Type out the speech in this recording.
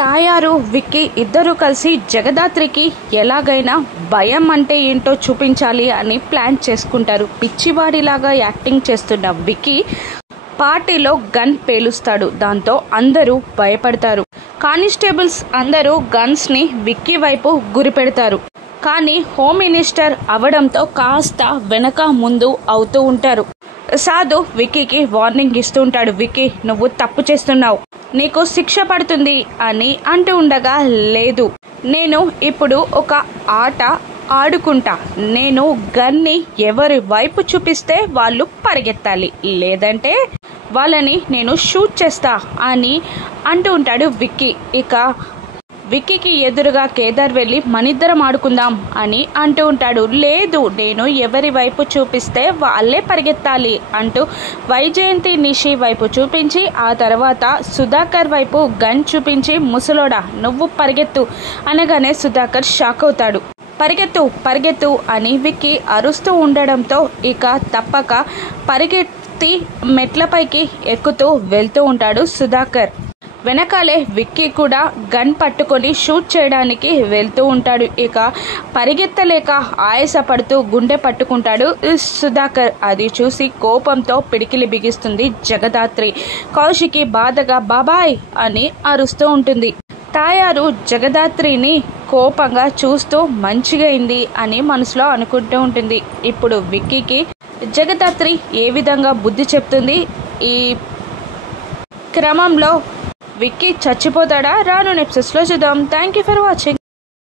తాయారు విక్కీ ఇద్దరు కలిసి జగదాత్రికి ఎలాగైనా భయం అంటే ఏంటో చూపించాలి అని ప్లాన్ చేసుకుంటారు. పిచ్చివాడిలాగా యాక్టింగ్ చేస్తున్న విక్కీ పార్టీలో గన్ పేలుస్తాడు. దాంతో అందరూ భయపడతారు. కానిస్టేబుల్స్ అందరూ గన్స్ని విక్కీ వైపు గురిపెడతారు. కానీ హోమ్ మినిస్టర్ అవడంతో కాస్త వెనక ముందు అవుతూ ఉంటారు. సాధు విక్కీకి వార్నింగ్ ఇస్తూ ఉంటాడు. విక్కీ, నువ్వు తప్పు చేస్తున్నావు, నీకు శిక్ష పడుతుంది అని అంటూ ఉండగా, లేదు, నేను ఇప్పుడు ఒక ఆట ఆడుకుంటా. నేను గన్ని ఎవరి వైపు చూపిస్తే వాళ్ళు పరిగెత్తాలి, లేదంటే వాళ్ళని నేను షూట్ చేస్తా అని అంటూ ఉంటాడు విక్కీ. ఇక విక్కీకి ఎదురుగా కేదార్ వెళ్ళి మనిద్దరం ఆడుకుందాం అని అంటూ ఉంటాడు. లేదు, నేను ఎవరి వైపు చూపిస్తే వాళ్ళే పరిగెత్తాలి అంటూ వైజయంతి నిషి వైపు చూపించి ఆ తర్వాత సుధాకర్ వైపు గన్ చూపించి, ముసలోడా నువ్వు పరిగెత్తు అనగానే సుధాకర్ షాక్ అవుతాడు. పరిగెత్తు పరిగెత్తు అని విక్కీ అరుస్తూ ఉండడంతో ఇక తప్పక పరిగెత్తి మెట్లపైకి ఎక్కుతూ వెళ్తూ ఉంటాడు సుధాకర్. వెనకాలే విక్కీ కూడా గన్ పట్టుకొని షూట్ చేయడానికి వెళ్తూ ఉంటాడు. ఇక పరిగెత్తలేక ఆయాసపడుతూ గుండె పట్టుకుంటాడు సుధాకర్. అది చూసి కోపంతో పిడికిలి బిగిస్తుంది జగదాత్రి. కౌశికి బాధగా బాబాయ్ అని అరుస్తూ ఉంటుంది. తాయారు జగదాత్రిని కోపంగా చూస్తూ మంచిగా అయింది అని మనసులో అనుకుంటూ ఉంటుంది. ఇప్పుడు విక్కీకి జగదాత్రి ఏ విధంగా బుద్ధి చెప్తుంది, ఈ క్రమంలో విక్కీ చచ్చిపోతాడా? రాను ఎపిసోడ్స్లో చూద్దాం. Thank you for watching.